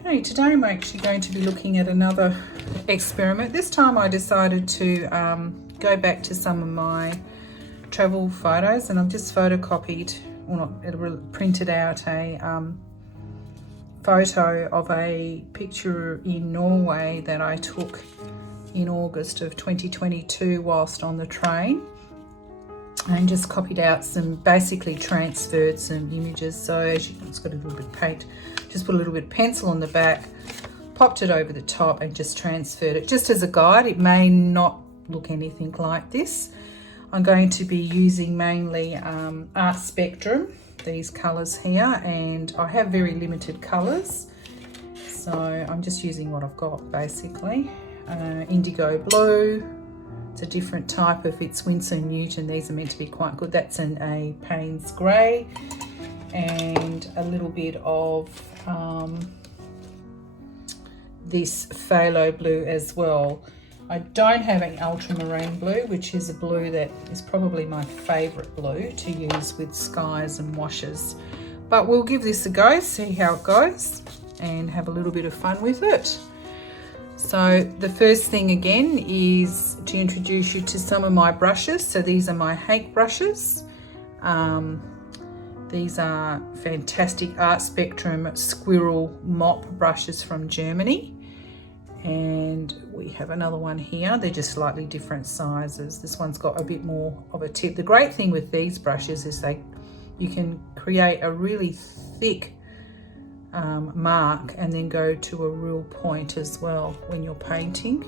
Okay, today I'm actually going to be looking at another experiment. This time I decided to go back to some of my travel photos, and I've just photocopied, or not, printed out a photo of a picture in Norway that I took in August of 2022 whilst on the train, and just copied out some, basically transferred some images. So as you can, it's got a little bit of paint, just put a little bit of pencil on the back, popped it over the top and just transferred it just as a guide. It may not look anything like this. I'm going to be using mainly Art Spectrum, these colours here, and I have very limited colours, so I'm just using what I've got basically. Indigo blue, it's a different type of, it's Winsor & Newton, these are meant to be quite good. That's in a Payne's grey, and a little bit of this phthalo blue as well. I don't have an ultramarine blue, which is a blue that is probably my favourite blue to use with skies and washes, but we'll give this a go, see how it goes and have a little bit of fun with it. So the first thing again is to introduce you to some of my brushes. So these are my Hake brushes. These are fantastic Art Spectrum Squirrel Mop brushes from Germany. And we have another one here. They're just slightly different sizes. This one's got a bit more of a tip. The great thing with these brushes is you can create a really thick mark and then go to a real point as well when you're painting.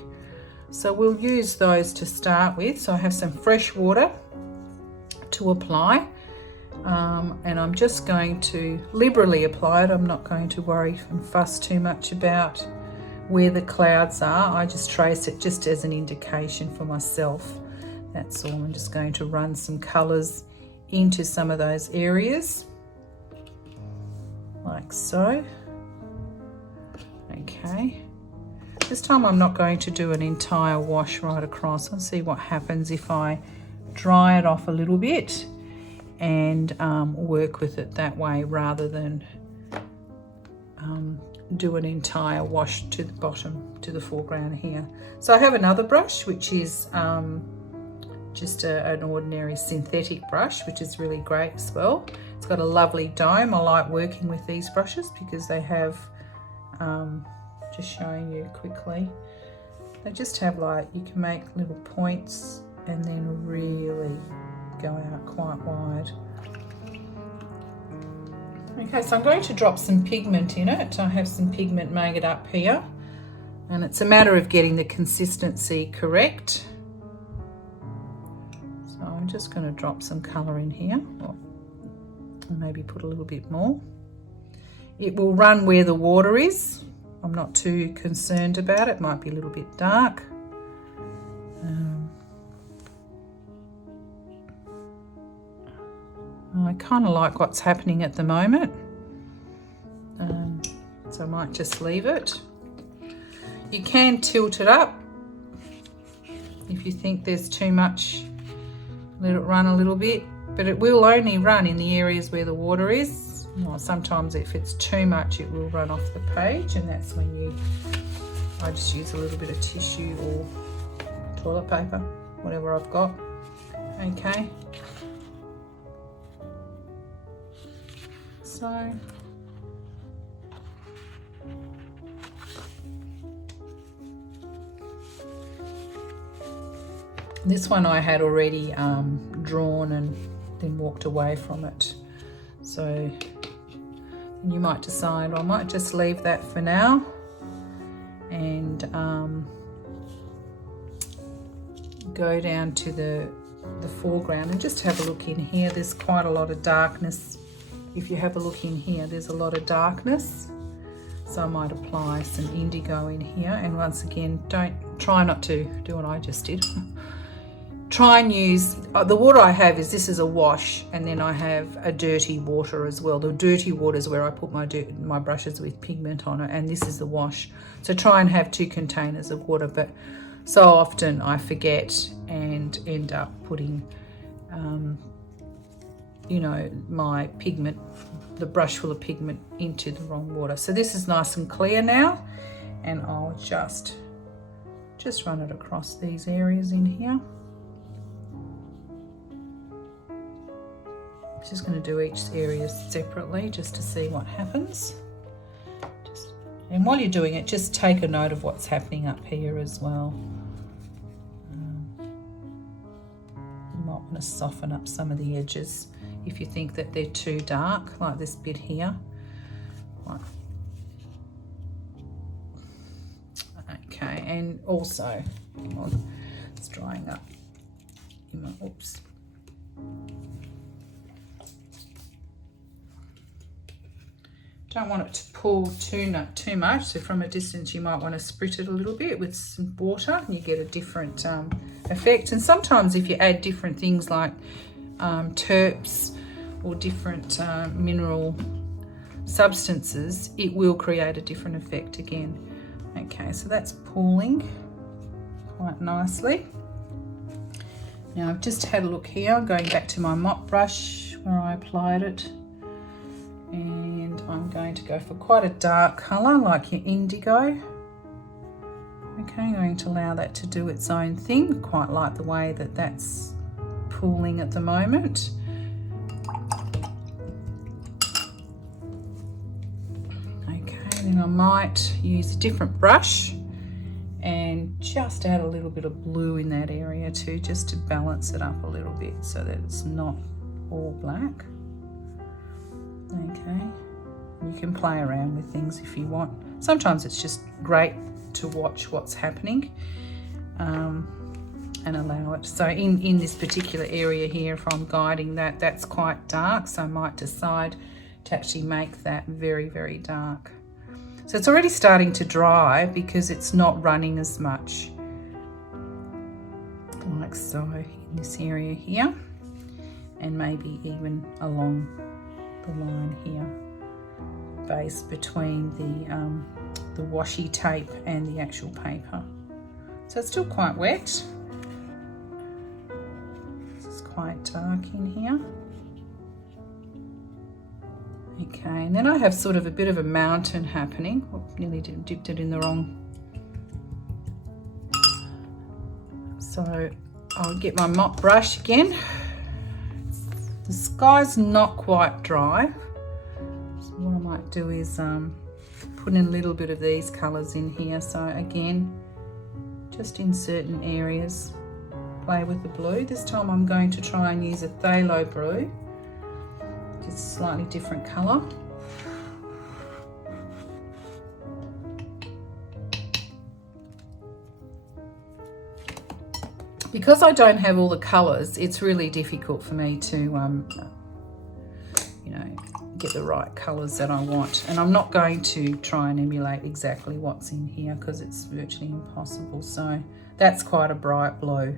So we'll use those to start with. So I have some fresh water to apply, and I'm just going to liberally apply it. I'm not going to worry and fuss too much about where the clouds are. I just trace it just as an indication for myself. That's all. I'm just going to run some colours into some of those areas, like so. Okay, this time I'm not going to do an entire wash right across. I'll see what happens if I dry it off a little bit and work with it that way, rather than do an entire wash to the bottom, to the foreground here. So I have another brush which is just an ordinary synthetic brush, which is really great as well. It's got a lovely dome. I like working with these brushes because they have, just showing you quickly, they just have, like, you can make little points and then really go out quite wide. Okay, so I'm going to drop some pigment in it. I have some pigment made up here, and it's a matter of getting the consistency correct. So I'm just going to drop some colour in here, or maybe put a little bit more. It will run where the water is. I'm not too concerned about it. Might be a little bit dark. I kind of like what's happening at the moment, so I might just leave it. You can tilt it up if you think there's too much. Let it run a little bit, but it will only run in the areas where the water is. Well, sometimes if it's too much, it will run off the page, and that's when I just use a little bit of tissue or toilet paper, whatever I've got. Okay. So this one I had already drawn and then walked away from it. So you might decide I might just leave that for now and go down to the foreground and just have a look in here. There's quite a lot of darkness. If you have a look in here, there's a lot of darkness. So I might apply some indigo in here. And once again, try not to do what I just did. Try and use, the water I have this is a wash, and then I have a dirty water as well. The dirty water is where I put my brushes with pigment on it, and this is the wash. So try and have 2 containers of water, but so often I forget and end up putting you know, my pigment the brush full of pigment into the wrong water. So this is nice and clear now, and I'll just run it across these areas in here. Just going to do each area separately just to see what happens. And while you're doing it, just take a note of what's happening up here as well. You might want to soften up some of the edges if you think that they're too dark, like this bit here. Right. Okay, and also, hang on, it's drying up. Oops. Don't want it to pull too much, so from a distance you might want to sprit it a little bit with some water, and you get a different effect. And sometimes if you add different things like terps or different mineral substances, it will create a different effect again. Okay, so that's pooling quite nicely. Now I've just had a look here, going back to my mop brush where I applied it, and I'm going to go for quite a dark colour like your indigo. Okay, I'm going to allow that to do its own thing. Quite like the way that that's pooling at the moment. Okay, then I might use a different brush and just add a little bit of blue in that area too, just to balance it up a little bit so that it's not all black. Okay, you can play around with things if you want. Sometimes it's just great to watch what's happening and allow it. So in this particular area here, if I'm guiding that, that's quite dark, so I might decide to actually make that very, very dark. So it's already starting to dry because it's not running as much, like so in this area here, and maybe even along the line here, base between the washi tape and the actual paper. So it's still quite wet. It's quite dark in here. Okay, and then I have sort of a bit of a mountain happening. Oops, nearly dipped it in the wrong. So I'll get my mop brush again. The sky's not quite dry. So what I might do is put in a little bit of these colours in here. So again, just in certain areas, play with the blue. This time I'm going to try and use a phthalo blue. Just a slightly different colour. Because I don't have all the colours, it's really difficult for me to, you know, get the right colours that I want. And I'm not going to try and emulate exactly what's in here because it's virtually impossible. So that's quite a bright blue.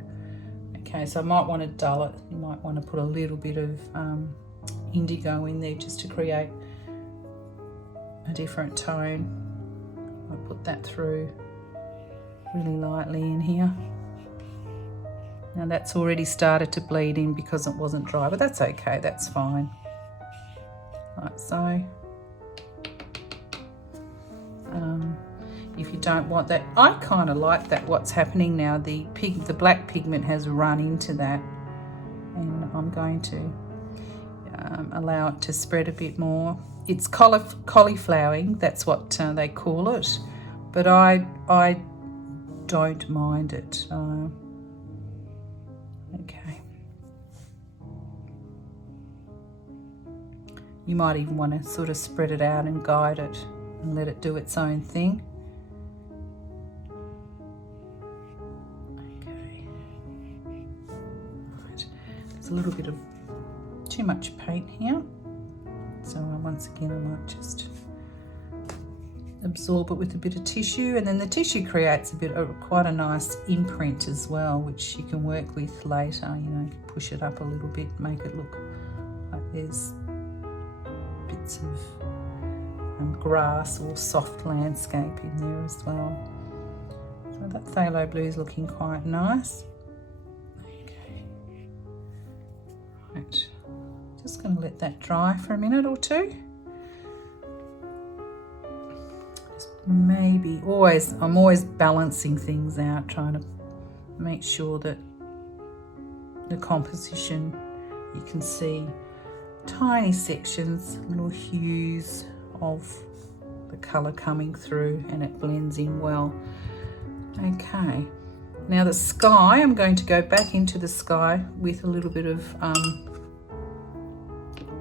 Okay, so I might want to dull it. You might want to put a little bit of indigo in there just to create a different tone. I'll put that through really lightly in here. Now that's already started to bleed in because it wasn't dry, but that's okay, that's fine. Like so. If you don't want that, I kind of like that what's happening now. The black pigment has run into that, and I'm going to allow it to spread a bit more. It's cauliflowering, that's what they call it, but I don't mind it. Okay. You might even want to sort of spread it out and guide it and let it do its own thing. Okay. Right. There's a little bit of too much paint here. So once again, I might just absorb it with a bit of tissue, and then the tissue creates a bit of quite a nice imprint as well, which you can work with later. You know, push it up a little bit, make it look like there's bits of grass or soft landscape in there as well. So that phthalo blue is looking quite nice. Okay, right. Just going to let that dry for a minute or two. maybe I'm always balancing things out, trying to make sure that the composition, you can see tiny sections, little hues of the colour coming through, and it blends in well. Okay, now the sky, I'm going to go back into the sky with a little bit of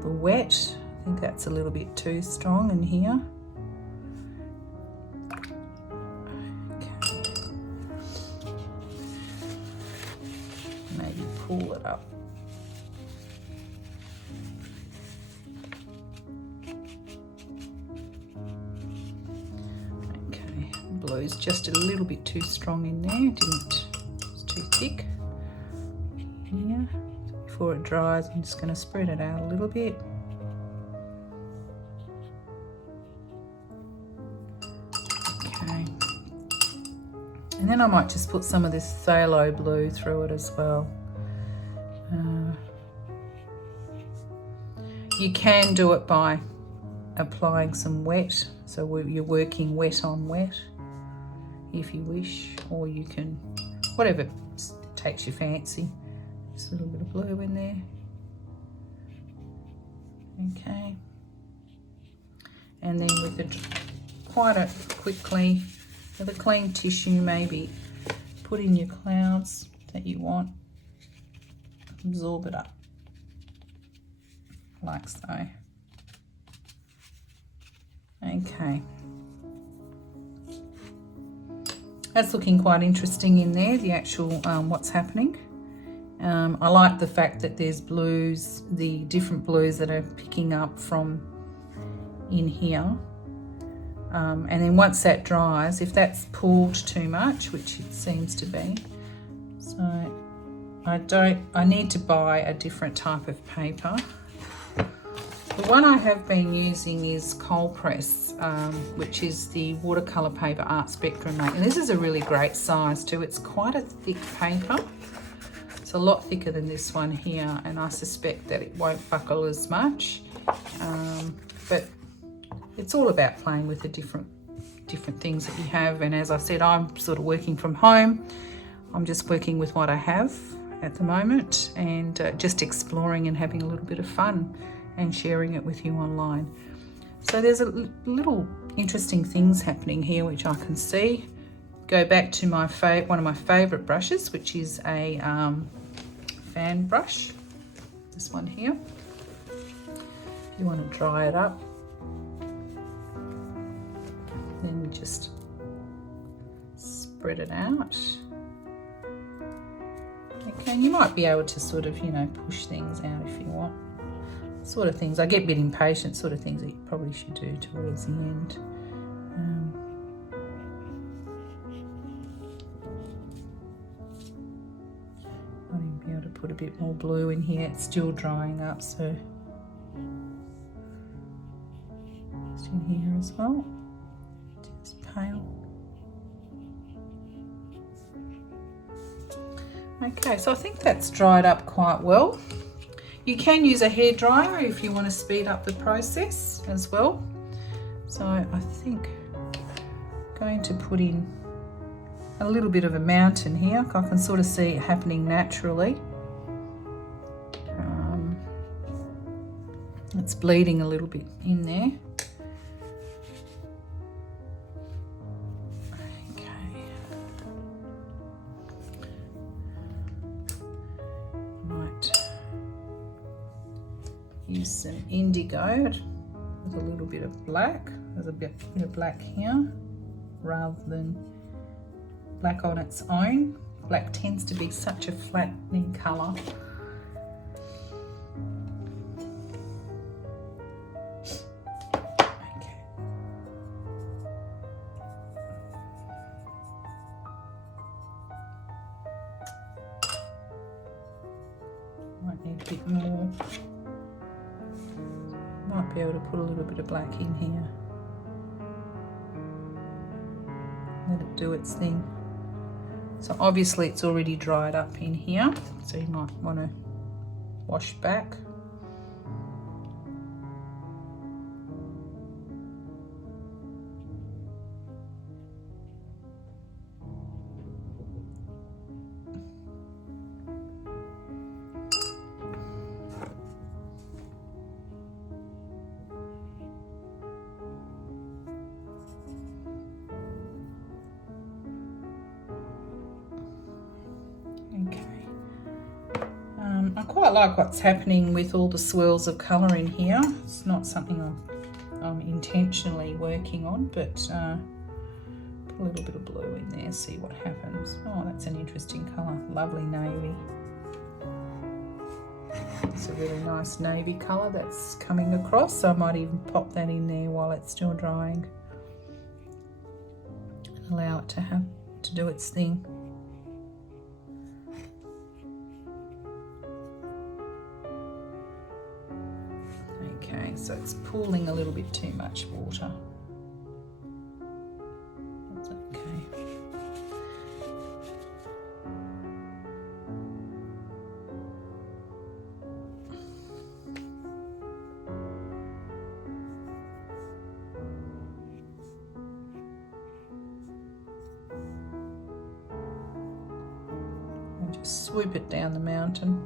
the wet. I think that's a little bit too strong in here. Okay. Maybe pull it up. Okay, blue's just a little bit too strong in there. It's too thick. Here. Before it dries, I'm just going to spread it out a little bit. Okay. And then I might just put some of this phthalo blue through it as well. You can do it by applying some wet, so you're working wet on wet if you wish, or you can, whatever takes your fancy. Just a little bit of blue in there. Okay. And then with with a clean tissue, maybe put in your clouds that you want. Absorb it up, like so. Okay. That's looking quite interesting in there, the actual what's happening. I like the fact that there's blues, the different blues that are picking up from in here. And then once that dries, if that's pulled too much, which it seems to be, so I need to buy a different type of paper. The one I have been using is Cold Press, which is the watercolour paper Art Spectrum mate. And this is a really great size too. It's quite a thick paper. It's a lot thicker than this one here, and I suspect that it won't buckle as much. But it's all about playing with the different things that you have. And as I said, I'm sort of working from home. I'm just working with what I have at the moment, and just exploring and having a little bit of fun and sharing it with you online. So there's a little interesting things happening here which I can see. Go back to my one of my favourite brushes, which is a fan brush, this one here. If you want to dry it up, then we just spread it out. Okay, and you might be able to sort of, push things out if you want. Sort of things, I get a bit impatient, sort of things that you probably should do towards the end. I'll even be able to put a bit more blue in here. It's still drying up, so just in here as well. Just pale. Okay, so I think that's dried up quite well. You can use a hairdryer if you want to speed up the process as well. So I think I'm going to put in a little bit of a mountain here. I can sort of see it happening naturally. It's bleeding a little bit in there. Use some indigo with a little bit of black. There's a bit of black here rather than black on its own. Black tends to be such a flattening colour. Okay. Might need a bit more. Might be able to put a little bit of black in here. Let it do its thing. So obviously it's already dried up in here, so you might want to wash back. quite like what's happening with all the swirls of colour in here. It's not something I'm intentionally working on, but put a little bit of blue in there, see what happens. Oh, that's an interesting colour, lovely navy. It's a really nice navy colour that's coming across, so I might even pop that in there while it's still drying. Allow it to do its thing. Okay, so it's pooling a little bit too much water. That's okay. And just swoop it down the mountain.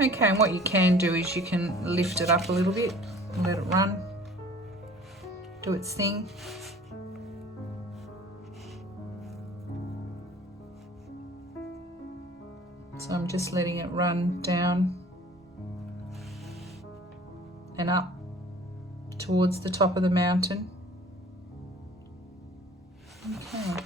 Okay, and what you can do is you can lift it up a little bit and let it run, do its thing. So I'm just letting it run down and up towards the top of the mountain. Okay.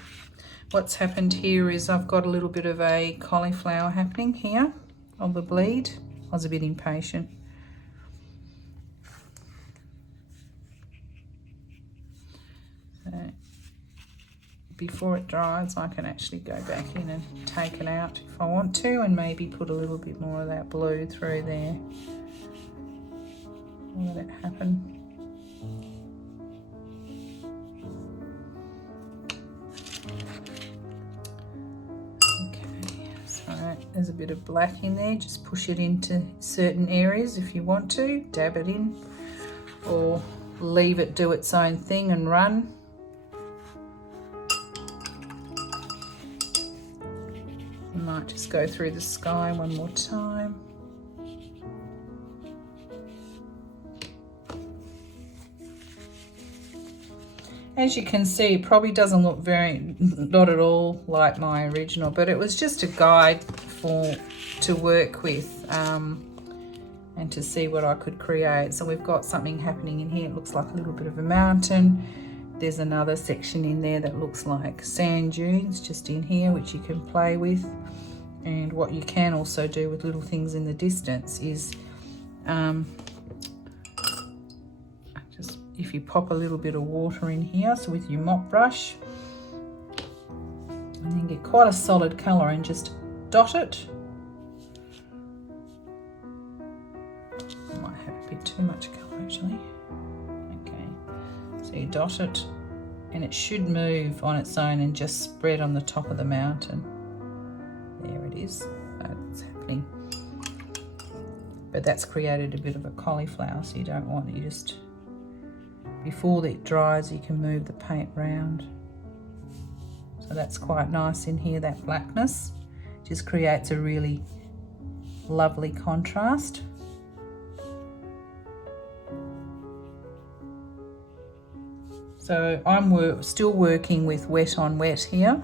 What's happened here is I've got a little bit of a cauliflower happening here on the bleed. I was a bit impatient. So before it dries, I can actually go back in and take it out if I want to, and maybe put a little bit more of that blue through there. Let it happen. There's a bit of black in there, just push it into certain areas if you want to, dab it in, or leave it do its own thing and run. I might just go through the sky one more time. As you can see, it probably doesn't look not at all like my original, but it was just a guide to work with and to see what I could create. So we've got something happening in here. It looks like a little bit of a mountain. There's another section in there that looks like sand dunes just in here, which you can play with. And what you can also do with little things in the distance is if you pop a little bit of water in here, so with your mop brush, and then get quite a solid colour and just dot it. I might have a bit too much colour actually. Okay, so you dot it and it should move on its own and just spread on the top of the mountain. There it is, that's happening. But that's created a bit of a cauliflower, so you don't want it, you just, before it dries, you can move the paint round. So that's quite nice in here, that blackness. Just creates a really lovely contrast. So I'm still working with wet on wet here.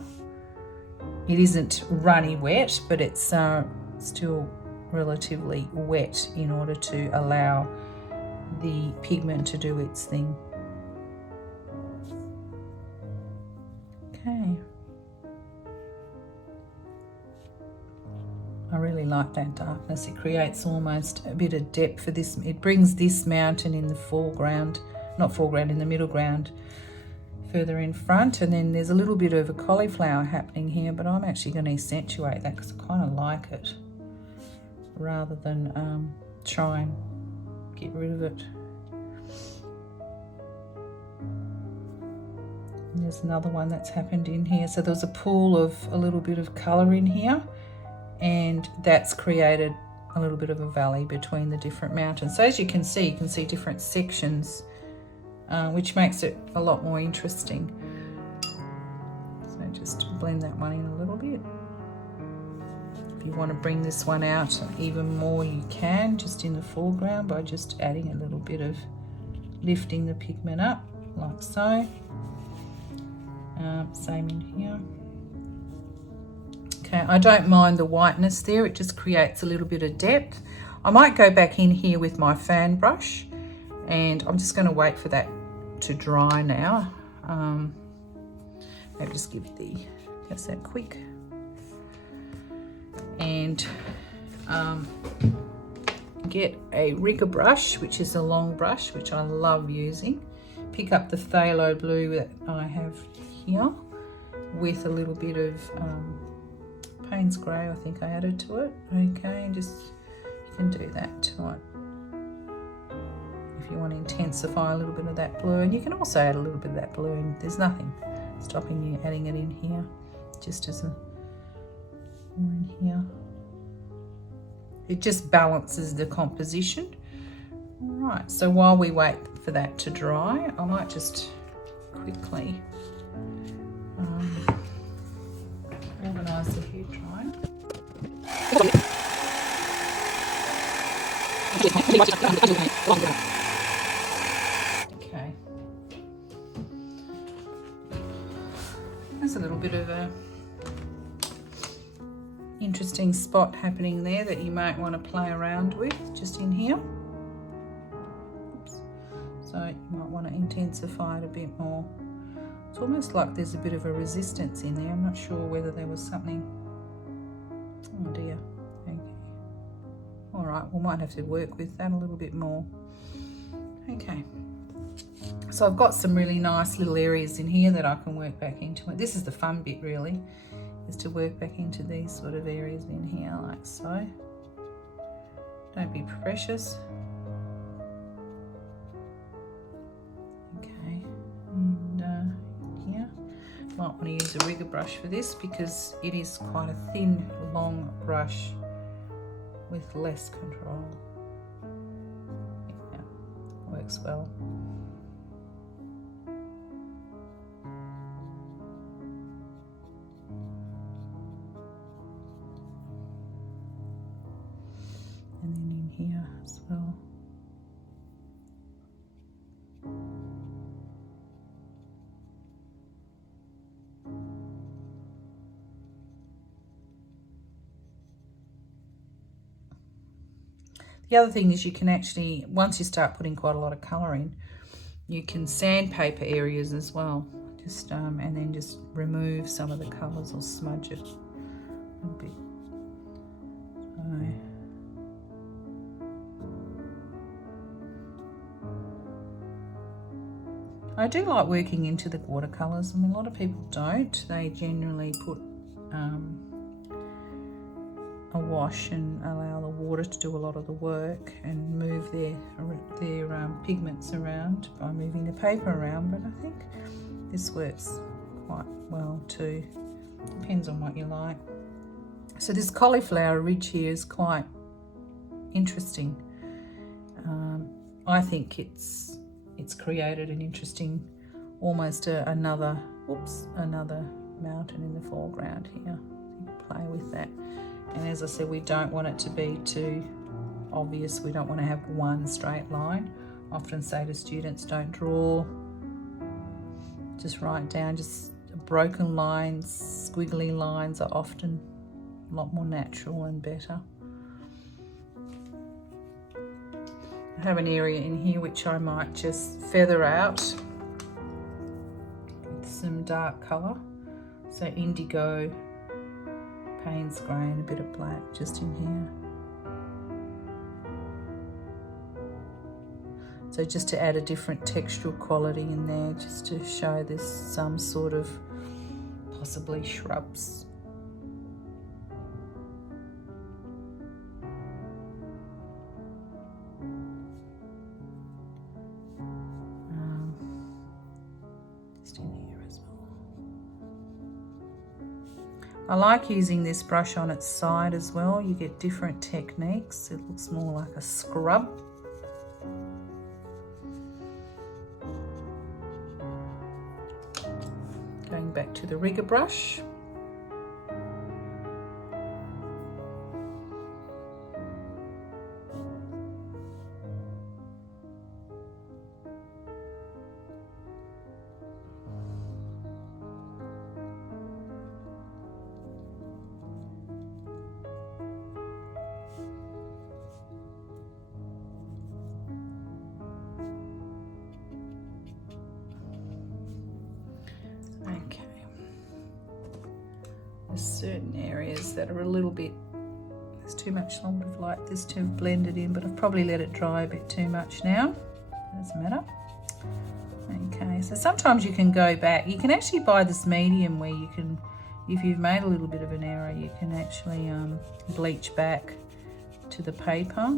It isn't runny wet, but it's still relatively wet in order to allow the pigment to do its thing. Okay. I really like that darkness. It creates almost a bit of depth for this. It brings this mountain in the foreground, not foreground, in the middle ground, further in front. And then there's a little bit of a cauliflower happening here, but I'm actually going to accentuate that because I kind of like it rather than try and get rid of it. There's another one that's happened in here. So there's a pool of a little bit of colour in here, and that's created a little bit of a valley between the different mountains. So as you can see different sections, which makes it a lot more interesting. So just blend that one in a little bit. If you want to bring this one out even more, you can, just in the foreground, by just adding a little bit of lifting the pigment up, like so. Same in here. Okay, I don't mind the whiteness there, it just creates a little bit of depth. I might go back in here with my fan brush, and I'm just going to wait for that to dry now. Maybe just give that's that quick. And get a rigger brush, which is a long brush, which I love using. Pick up the phthalo blue that I have here with a little bit of Payne's Grey, I think I added to it. Okay, and just, you can do that to it if you want to intensify a little bit of that blue, and you can also add a little bit of that blue, and there's nothing stopping you adding it in here, just as a in here. It just balances the composition. Right, so while we wait for that to dry, I might just quickly organise the hair dryer. Okay. There's a little bit of a interesting spot happening there that you might want to play around with, just in here. Oops. So you might want to intensify it a bit more. It's almost like there's a bit of a resistance in there. I'm not sure whether there was something. Oh dear. Okay. All right, we might have to work with that a little bit more. Okay. So I've got some really nice little areas in here that I can work back into. This is the fun bit, really, is to work back into these sort of areas in here, like so. Don't be precious. Okay, and here, might want to use a rigger brush for this because it is quite a thin, long brush with less control. Yeah, works well. And then in here as well. The other thing is you can actually, once you start putting quite a lot of colour in, you can sandpaper areas as well. Just and then just remove some of the colours or smudge it a bit. So, I do like working into the watercolours. I mean, a lot of people don't. They generally put a wash and allow the water to do a lot of the work and move their pigments around by moving the paper around. But I think this works quite well too. Depends on what you like. So this cauliflower ridge here is quite interesting. I think it's created an interesting, almost another mountain in the foreground here. You can play with that. And as I said, we don't want it to be too obvious. We don't want to have one straight line. I often say to students, don't draw, just write down. Just broken lines, squiggly lines are often a lot more natural and better. I have an area in here which I might just feather out with some dark colour. So indigo, Payne's Grey and a bit of black just in here. So just to add a different textural quality in there, just to show there's some sort of possibly shrubs. Just in here as well. I like using this brush on its side as well. You get different techniques. It looks more like a scrub. Going back to the rigger brush. Okay. There's certain areas that are a little bit, there's too much, I would have liked this to have blended in, but I've probably let it dry a bit too much now. Doesn't matter. Okay, so sometimes you can go back. You can actually buy this medium where you can, if you've made a little bit of an error, you can actually bleach back to the paper.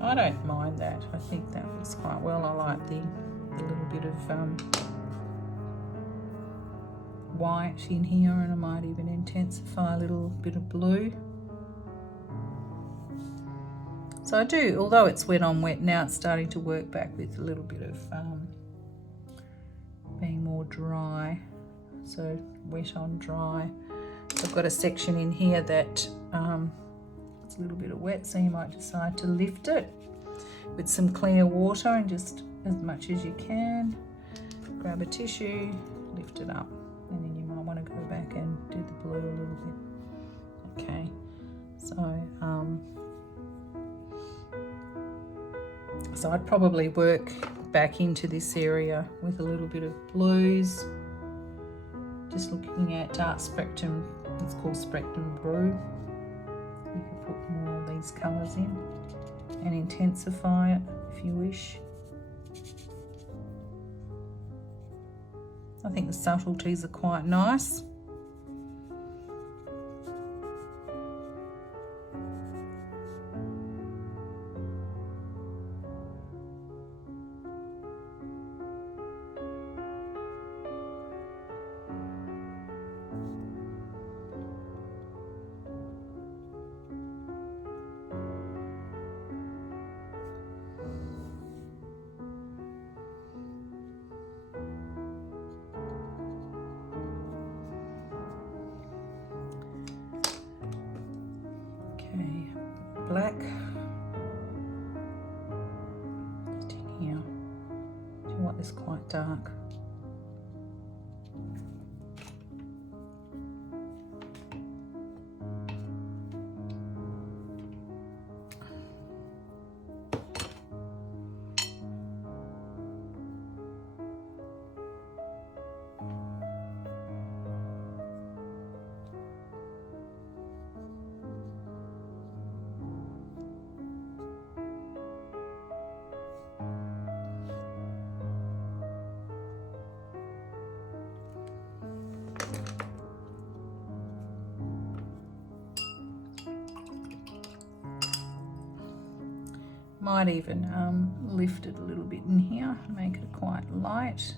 I don't mind that. I think that looks quite well. I like the little bit of white in here, and I might even intensify a little bit of blue. So I do, although it's wet on wet now, it's starting to work back with a little bit of being more dry. So wet on dry. So I've got a section in here that it's a little bit of wet, so you might decide to lift it with some clear water and just as much as you can. Grab a tissue, lift it up, and then you might want to go back and do the blue a little bit. Okay, so I'd probably work back into this area with a little bit of blues. Just looking at dark spectrum, it's called spectrum brew. You can put more of these colours in and intensify it if you wish. I think the subtleties are quite nice. Black just in here. Do you want this quite dark? Might even lift it a little bit in here, make it quite light.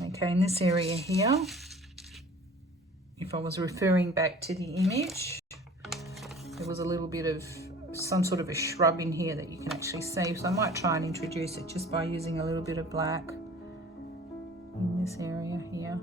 Okay, in this area here, if I was referring back to the image, there was a little bit of some sort of a shrub in here that you can actually see, so I might try and introduce it just by using a little bit of black in this area here.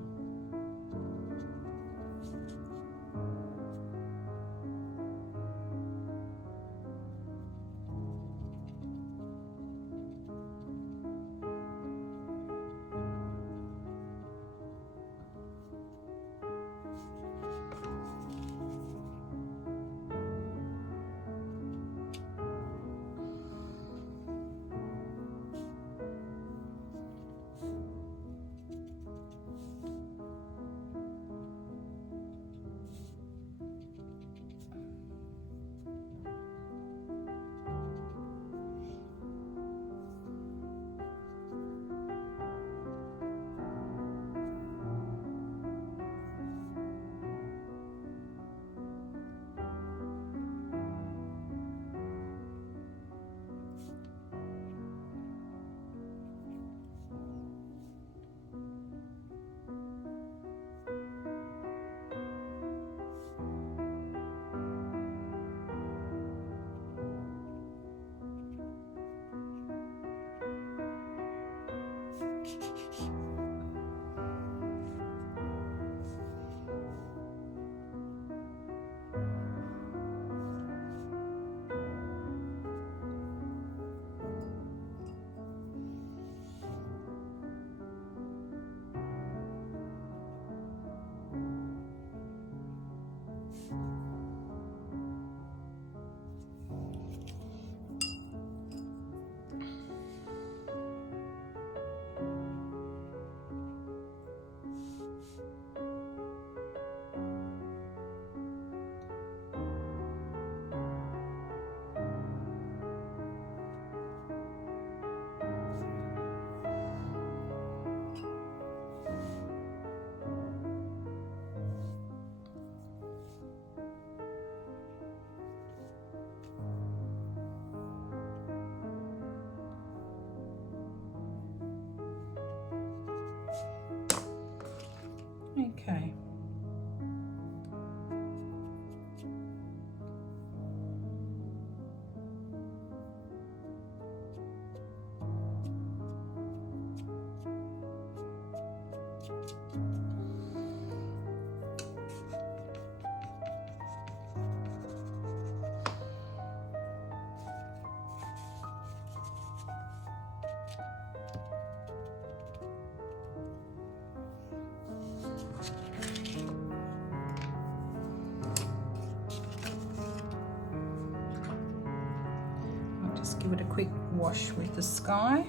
just give it a quick wash with the sky,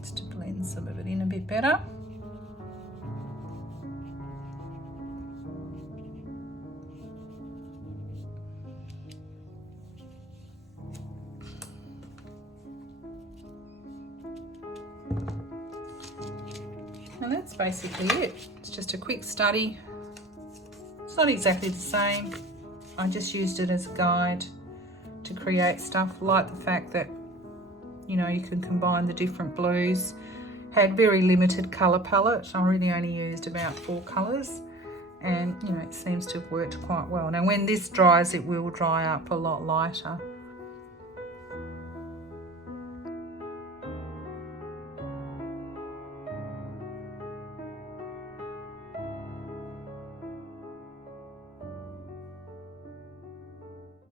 just to blend some of it in a bit better. And that's basically it. It's just a quick study. It's not exactly the same. I just used it as a guide to create stuff, like the fact that, you know, you can combine the different blues. Had very limited colour palette. I really only used about 4 colours, and you know, it seems to have worked quite well. Now when this dries, it will dry up a lot lighter.